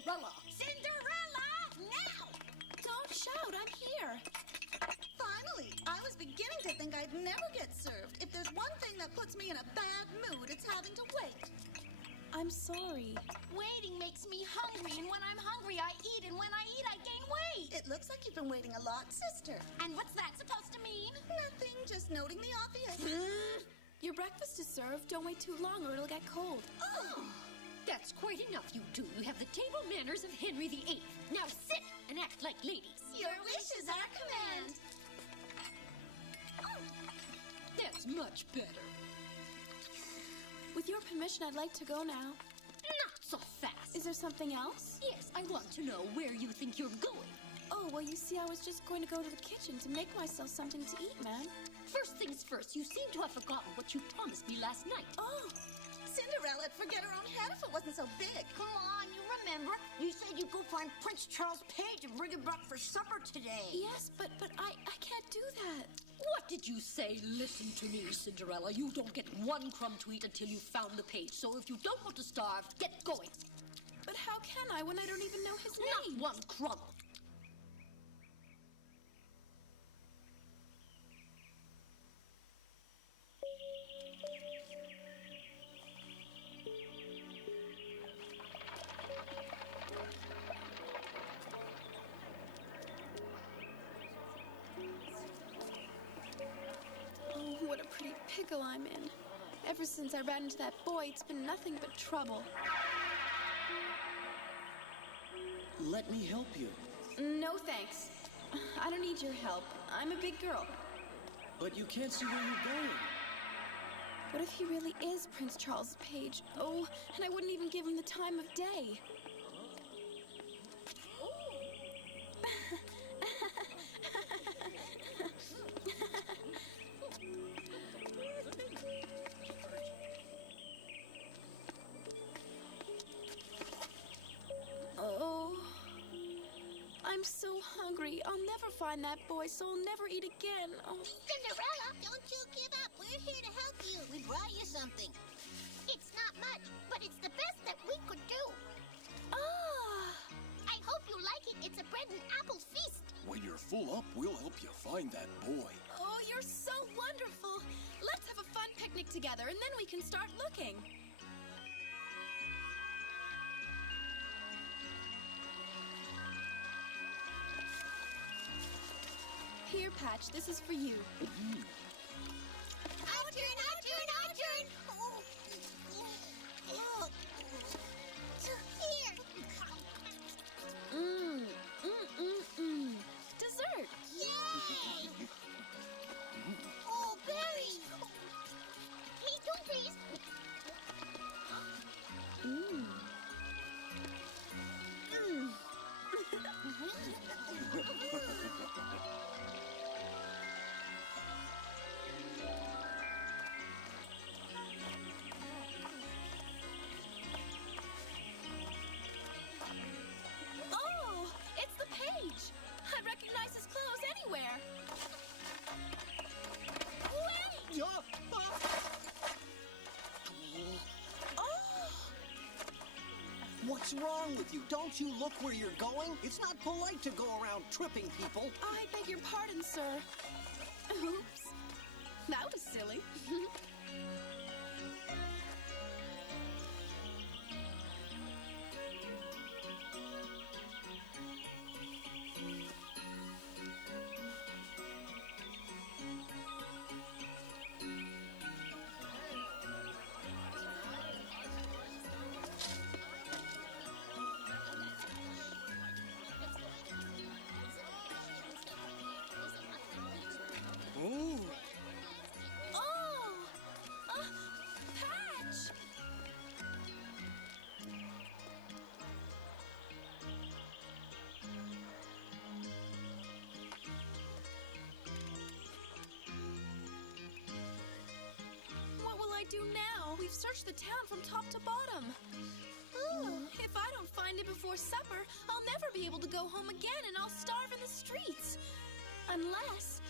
Cinderella! Cinderella! Now! Don't shout, I'm here. Finally! I was beginning to think I'd never get served. If there's one thing that puts me in a bad mood, it's having to wait. I'm sorry. Waiting makes me hungry, and when I'm hungry, I eat, and when I eat, I gain weight. It looks like you've been waiting a lot, sister. And what's that supposed to mean? Nothing, just noting the obvious. Your breakfast is served. Don't wait too long or it'll get cold. Oh! That's quite enough, you two. You have the table manners of Henry VIII. Now sit and act like ladies. Your wish is our command. That's much better. With your permission, I'd like to go now. Not so fast. Is there something else? Yes, I want to know where you think you're going. Oh, well, you see, I was just going to go to the kitchen to make myself something to eat, ma'am. First things first, you seem to have forgotten what you promised me last night. Oh, Cinderella'd forget her own head if it wasn't so big. Come on, you remember? You said you'd go find Prince Charles Page and bring him back for supper today. yes, but I can't do that. What did you say? Listen to me, Cinderella. You don't get one crumb to eat until you've found the page. So if you don't want to starve, get going. But how can I when I don't even know his Not name? one crumb. Oh, what a pretty pickle I'm in. Ever since I ran into that boy, it's been nothing but trouble. Let me help you. No thanks. I don't need your help. I'm a big girl. But you can't see where you're going. What if he really is Prince Charles Page? Oh, and I wouldn't even give him the time of day. Oh, I'm so hungry. I'll never find that boy, so I'll never eat again. Oh. Cinderella, don't you give up. We're here to help you. We brought you something. It's not much, but it's the best that we could do. Ah! I hope you like it. It's a bread and apple feast. When you're full up, we'll help you find that boy. Oh, you're so wonderful. Let's have a fun picnic together, and then we can start looking. Here, Patch, this is for you. Our turn, our turn, our turn. Oh. Oh. Here. Dessert. Yay! Oh, berries. Me too, please. Oh, it's the page. I recognize his clothes anywhere. Wait! Oh! What's wrong with you? Don't you look where you're going? It's not polite to go around tripping people. I beg your pardon, sir. Oops. That was silly. Ooh. Oh! Patch! What will I do now? We've searched the town from top to bottom. If I don't find it before supper, I'll never be able to go home again and I'll starve in the streets. Unless,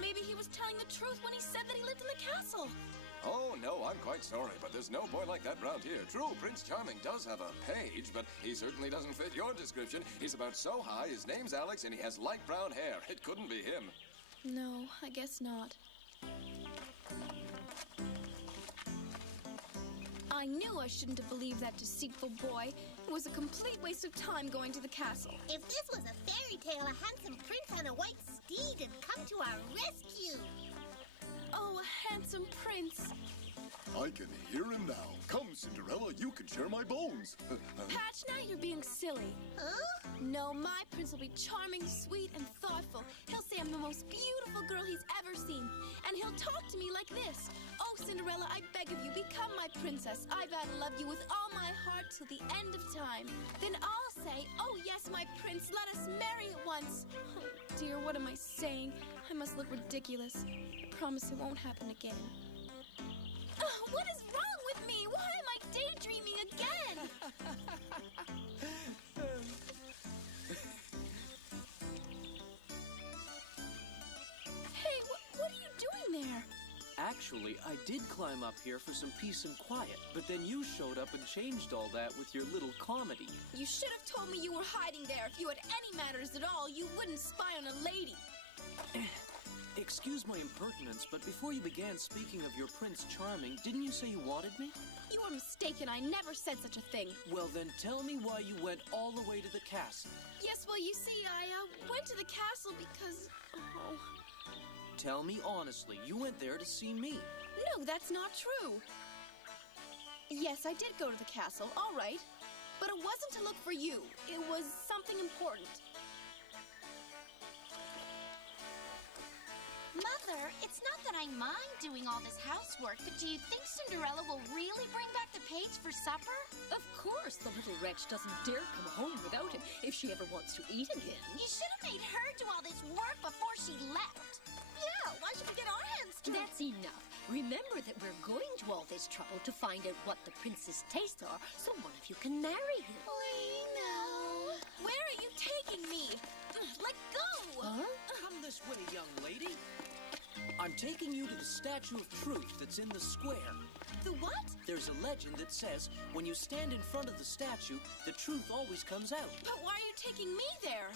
maybe he was telling the truth when he said that he lived in the castle. Oh, no, I'm quite sorry, but there's no boy like that round here. True, Prince Charming does have a page, but he certainly doesn't fit your description. He's about so high, his name's Alex, and he has light brown hair. It couldn't be him. No, I guess not. I knew I shouldn't have believed that deceitful boy. It was a complete waste of time going to the castle. If this was a fairy tale, a handsome prince on a white steed had come to our rescue. Oh, a handsome prince. I can hear him now. Come, Cinderella, you can share my bones. Patch, now you're being silly. Huh? No, my prince will be charming, sweet, and thoughtful. He'll say I'm the most beautiful girl he's ever seen. And he'll talk to me like this. Oh, Cinderella, I beg of you, become my princess. I vow to love you with all my heart till the end of time. Then I'll say, oh yes, my prince, let us marry at once. Oh dear, what am I saying? I must look ridiculous. I promise it won't happen again. What is wrong with me? Why am I daydreaming again? Hey, what are you doing there? Actually, I did climb up here for some peace and quiet, but then you showed up and changed all that with your little comedy. You should have told me you were hiding there. If you had any manners at all, you wouldn't spy on a lady. Excuse my impertinence, but before you began speaking of your Prince Charming, didn't you say you wanted me? You are mistaken. I never said such a thing. Well, then tell me why you went all the way to the castle. Yes, well, you see, I went to the castle because... Oh. Tell me honestly, you went there to see me. No, that's not true. Yes, I did go to the castle, all right. But it wasn't to look for you. It was something important. Mother, it's not that I mind doing all this housework, but do you think Cinderella will really bring back the page for supper? Of course, the little wretch doesn't dare come home without him if she ever wants to eat again. You should have made her do all this work before she left. Yeah, why should we get our hands to it? That's enough. Remember that we're going to all this trouble to find out what the prince's tastes are, so one of you can marry him. We know. Where are you taking me? Let go! Huh? Come this way, young lady. I'm taking you to the Statue of Truth that's in the square. The what? There's a legend that says when you stand in front of the statue, the truth always comes out. But why are you taking me there?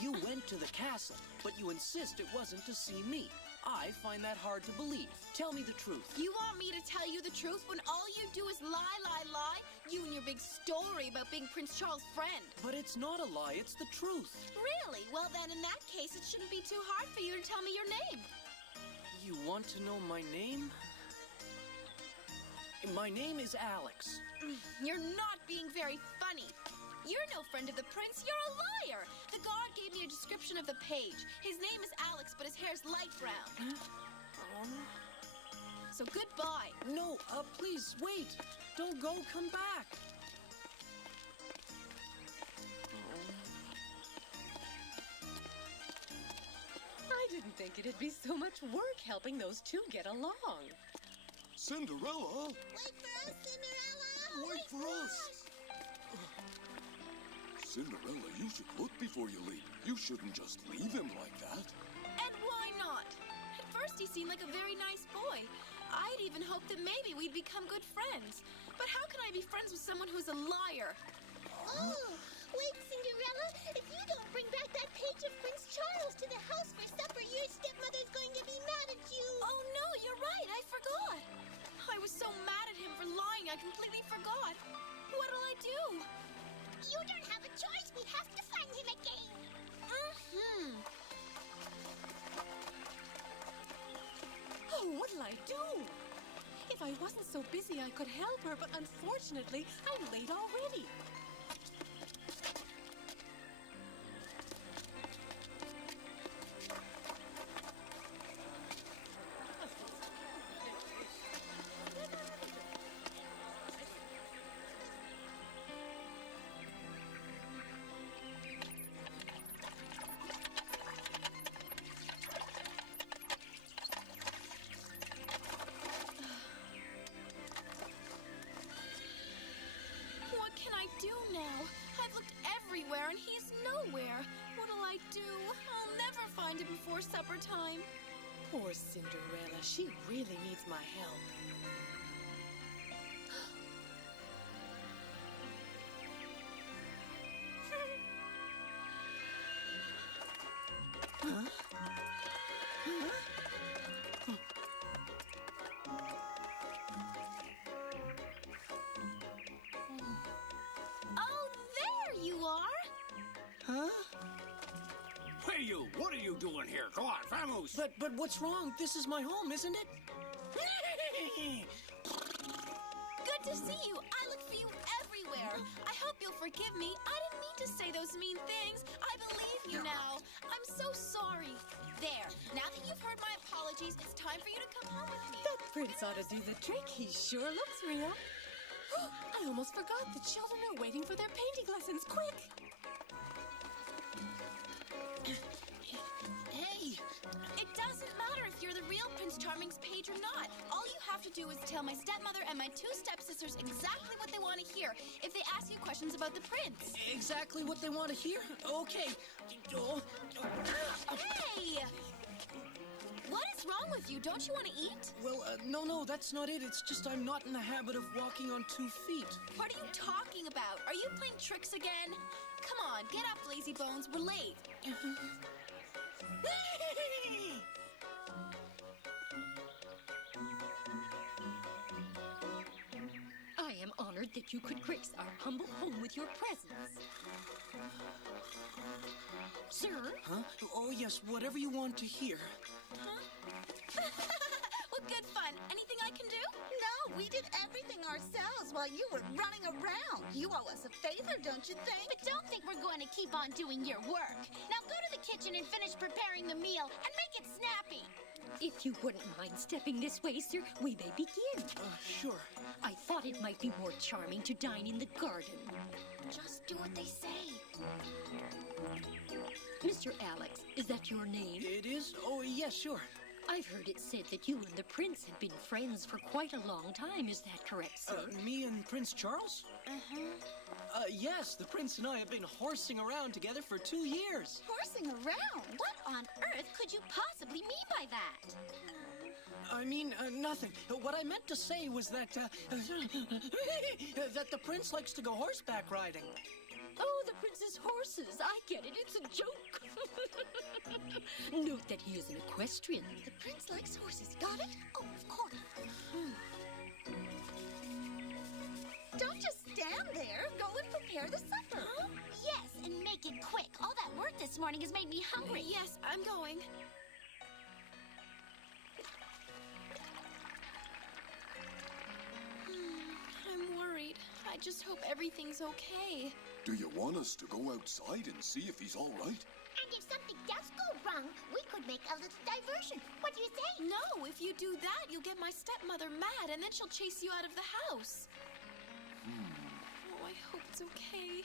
You went to the castle, but you insist it wasn't to see me. I find that hard to believe. Tell me the truth. You want me to tell you the truth when all you do is lie, lie, lie? You and your big story about being Prince Charles' friend. But it's not a lie, it's the truth. Really? Well then, in that case, it shouldn't be too hard for you to tell me your name. You want to know my name? My name is Alex. You're not being very funny. You're no friend of the prince. You're a liar. The guard gave me a description of the page. His name is Alex, but his hair's light brown. So goodbye. No, please, wait. Don't go, come back. I didn't think it'd be so much work helping those two get along. Cinderella! Wait for us, Cinderella! Wait for us! Cinderella, you should look before you leave. You shouldn't just leave him like that. And why not? At first he seemed like a very nice boy. I'd even hoped that maybe we'd become good friends. But how can I be friends with someone who's a liar? Oh, wait, Cinderella. If you don't bring back that page of Prince Charles to the house for supper, your stepmother's going to be mad at you. Oh no, you're right. I forgot. I was so mad at him for lying, I completely forgot. What'll I do? You don't have a choice. We have to find him again. Oh, what'll I do? If I wasn't so busy, I could help her, but unfortunately, I'm late already. What can I do now? I've looked everywhere and he's nowhere. What'll I do? I'll never find him before supper time. Poor Cinderella. She really needs my help. Hey, you! What are you doing here? Go on, vamos! But what's wrong? This is my home, isn't it? Good to see you. I look for you everywhere. I hope you'll forgive me. I didn't mean to say those mean things. I believe you now. I'm so sorry. There. Now that you've heard my apologies, it's time for you to come home with me. That prince ought to do the trick. He sure looks real. I almost forgot the children are waiting for their painting lessons. Quick! Hey, it doesn't matter if you're the real Prince Charming's page or not. All you have to do is tell my stepmother and my two stepsisters exactly what they want to hear if they ask you questions about the prince. Exactly what they want to hear? Okay. Hey! What is wrong with you? Don't you want to eat? Well, no, that's not it. It's just I'm not in the habit of walking on 2 feet. What are you talking about? Are you playing tricks again? Come on, get up, lazy bones. We're late. I am honored that you could grace our humble home with your presence. Sir? Huh? Oh, yes, whatever you want to hear. Well, good fun. Anything I can do? No, we did everything ourselves while you were running around. You owe us a favor, don't you think? But don't think we're going to keep on doing your work. Now go to the kitchen and finish preparing the meal and make it snappy. If you wouldn't mind stepping this way, sir, we may begin. Sure. I thought it might be more charming to dine in the garden. Just do what they say. Mr. Alex, is that your name? It is? Oh, yes, sure. I've heard it said that you and the prince have been friends for quite a long time. Is that correct, sir? Me and Prince Charles? Uh-huh. Yes, the prince and I have been horsing around together for 2 years. Horsing around? What on earth could you possibly mean by that? I mean, nothing. What I meant to say was that, that the prince likes to go horseback riding. Oh, the prince's horses. I get it. It's a joke. Note that he is an equestrian. The prince likes horses. Got it? Oh, of course. Don't just stand there. Go and prepare the supper. Huh? Yes, and make it quick. All that work this morning has made me hungry. Yes, I'm going. I'm worried. I just hope everything's okay. Do you want us to go outside and see if he's all right? And if something does go wrong, we could make a little diversion. What do you say? No, if you do that, you'll get my stepmother mad, and then she'll chase you out of the house. Oh, I hope it's okay.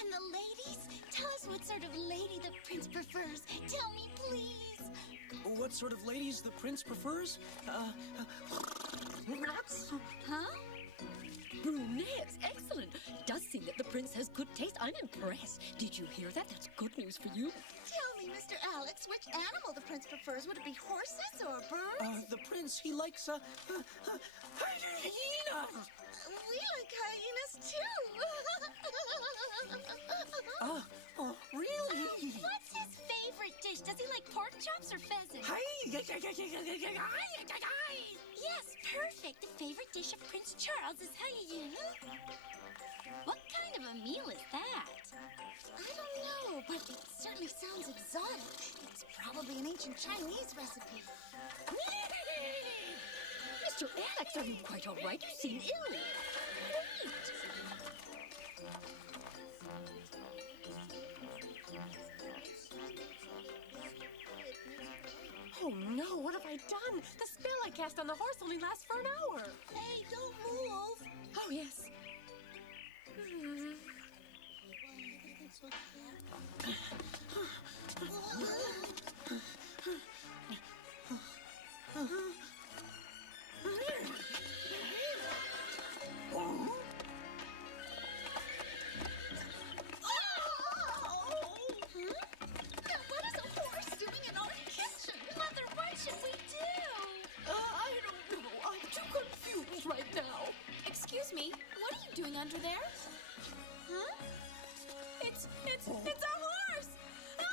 And the ladies? Tell us what sort of lady the prince prefers. Tell me, please. What sort of ladies the prince prefers? Huh? Brunettes. Excellent. Does seem that the prince has good taste. I'm impressed. Did you hear that? That's good news for you. Tell me, Mr. Alex, which animal the prince prefers. Would it be horses or birds? The prince, he likes, hyenas. We like hyenas, too. Oh, really? What's his favorite dish? Does he like pork chops or pheasant? Yes, perfect. The favorite dish of Prince Charles is hyena. What kind of a meal is that? I don't know, but it certainly sounds exotic. It's probably an ancient Chinese recipe. Mr. Alex, are you quite all right? You seem ill. Wait. Oh no, what have I done? The spell I cast on the horse only lasts for an hour. Hey, don't move. Oh, yes. What is a horse doing in our kitchen? Mother, what should we do? I don't know. I'm too confused right now. Excuse me, what are you doing under there? Huh? It's a horse! Ah!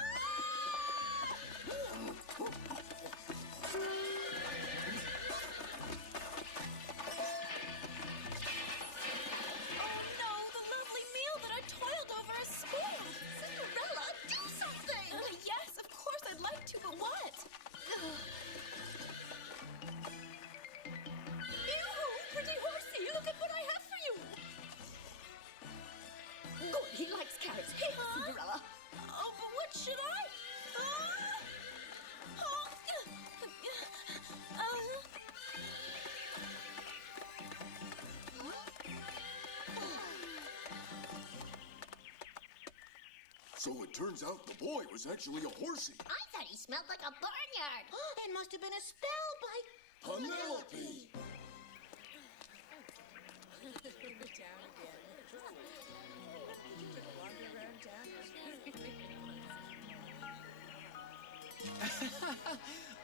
So it turns out the boy was actually a horsey. I thought he smelled like a barnyard. It must have been a spell by Penelope!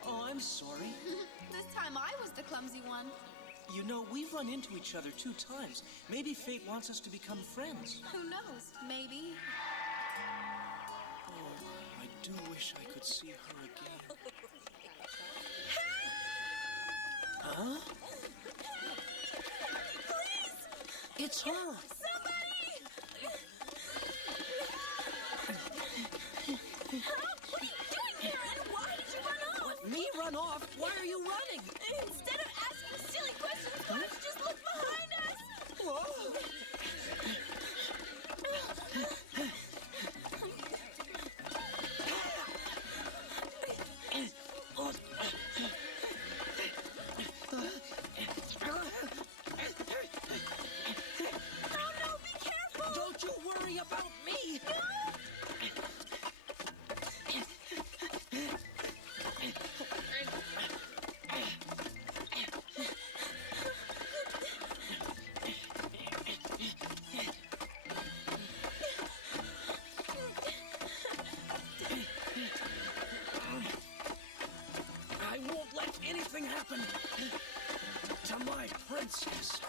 Oh, I'm sorry. This time I was the clumsy one. You know, we've run into each other 2 times. Maybe fate wants us to become friends. Who knows? Maybe. Oh, I do wish I could see her again. Huh? Please! It's her! Somebody! Huh? What are you doing here, and why did you run off? Me run off? Why are you running? Instead of asking silly questions, why don't you just look behind us? Whoa! Oh no, be careful! Don't you worry about me! I won't let anything happen to my princess.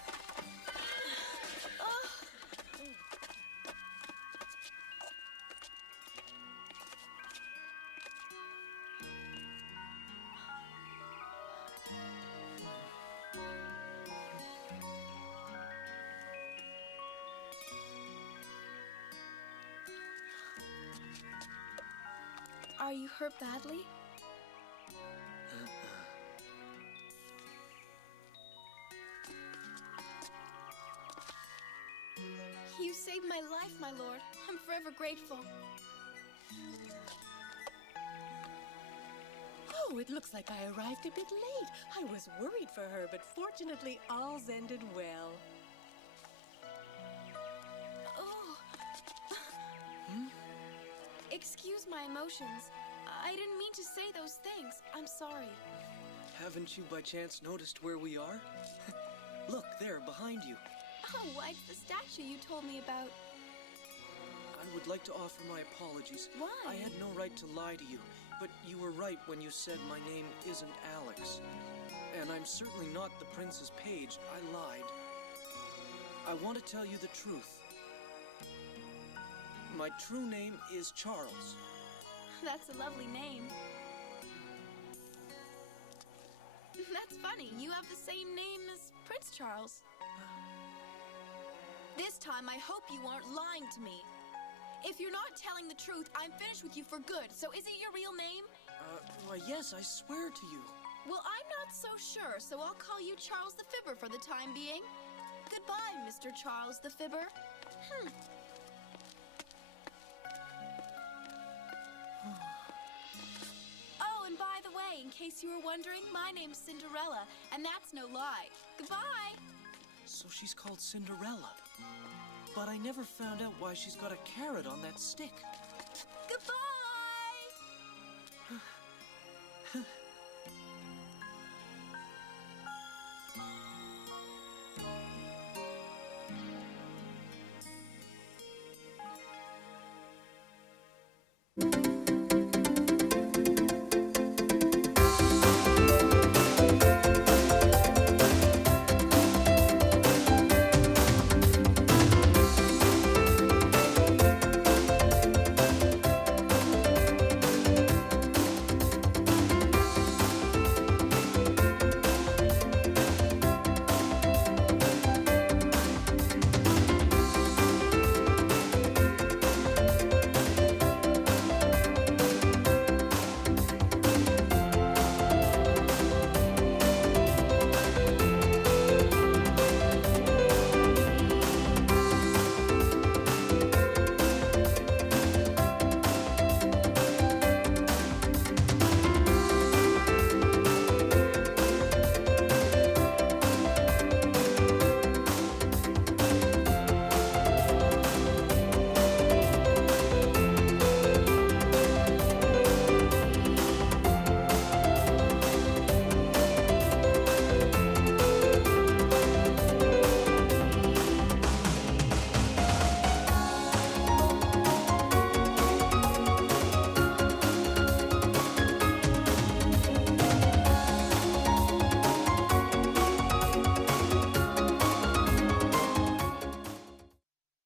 Are you hurt badly? You saved my life, my lord. I'm forever grateful. Oh, it looks like I arrived a bit late. I was worried for her, but fortunately all's ended well. Oh. Excuse my emotions. I didn't mean to say those things. I'm sorry. Haven't you by chance noticed where we are? Look, there, behind you. Oh, it's the statue you told me about. I would like to offer my apologies. Why? I had no right to lie to you, but you were right when you said my name isn't Alex. And I'm certainly not the prince's page. I lied. I want to tell you the truth. My true name is Charles. That's a lovely name. That's funny. You have the same name as Prince Charles. This time, I hope you aren't lying to me. If you're not telling the truth, I'm finished with you for good. So is it your real name? Why, yes, I swear to you. Well, I'm not so sure, so I'll call you Charles the Fibber for the time being. Goodbye, Mr. Charles the Fibber. Oh, and by the way, in case you were wondering, my name's Cinderella, and that's no lie. Goodbye. So she's called Cinderella. But I never found out why she's got a carrot on that stick. Goodbye.